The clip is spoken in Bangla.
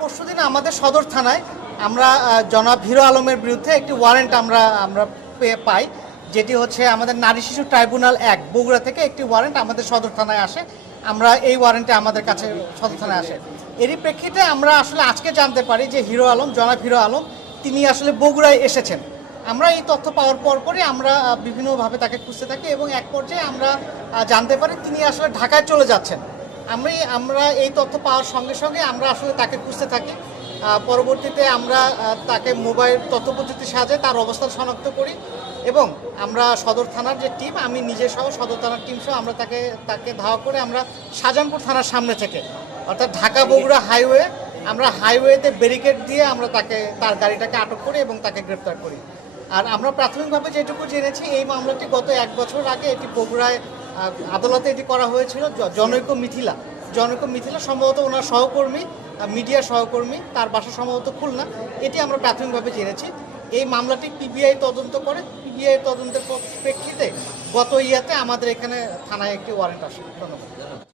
পরশুদিন আমাদের সদর থানায় আমরা জনাব হিরো আলমের বিরুদ্ধে একটি ওয়ারেন্ট আমরা পাই, যেটি হচ্ছে আমাদের নারী শিশু ট্রাইব্যুনাল 1 বগুড়া থেকে একটি ওয়ারেন্ট আমাদের সদর থানায় আসে। আমরা এই ওয়ারেন্টে আমাদের কাছে সদর থানায় আসে। এরই প্রেক্ষিতে আমরা আসলে আজকে জানতে পারি যে হিরো আলম, জনাব হিরো আলম তিনি আসলে বগুড়ায় এসেছেন। আমরা এই তথ্য পাওয়ার পরই আমরা বিভিন্নভাবে তাকে খুঁজতে থাকি এবং এক পর্যায়ে আমরা জানতে পারি তিনি আসলে ঢাকায় চলে যাচ্ছেন। আমরা এই তথ্য পাওয়ার সঙ্গে সঙ্গে আমরা আসলে তাকে খুঁজতে থাকি। পরবর্তীতে আমরা তাকে মোবাইল তথ্য প্রযুক্তির সাহায্যে তার অবস্থান শনাক্ত করি এবং আমরা সদর থানার যে টিম, আমি নিজে সহ সদর থানার টিম সহ আমরা তাকে ধাওয়া করে আমরা শাহজাহানপুর থানার সামনে থেকে, অর্থাৎ ঢাকা বগুড়া হাইওয়ে, আমরা হাইওয়েতে ব্যারিকেড দিয়ে আমরা তার গাড়িটাকে আটক করি এবং তাকে গ্রেপ্তার করি। আর আমরা প্রাথমিকভাবে যেটুকু জেনেছি, এই মামলাটি গত 1 বছর আগে এটি বগুড়ায় আদালতে এটি করা হয়েছিল। জনৈক মিথিলা সম্ভবত ওনার সহকর্মী, মিডিয়া সহকর্মী, তার বাসা সম্ভবত খুলনা, এটি আমরা প্রাথমিকভাবে জেনেছি। এই মামলাটি পিবিআই তদন্ত করে। পিবিআই তদন্তের প্রেক্ষিতে গত ইয়াতে আমাদের এখানে থানায় একটি ওয়ারেন্ট আসে। ধন্যবাদ।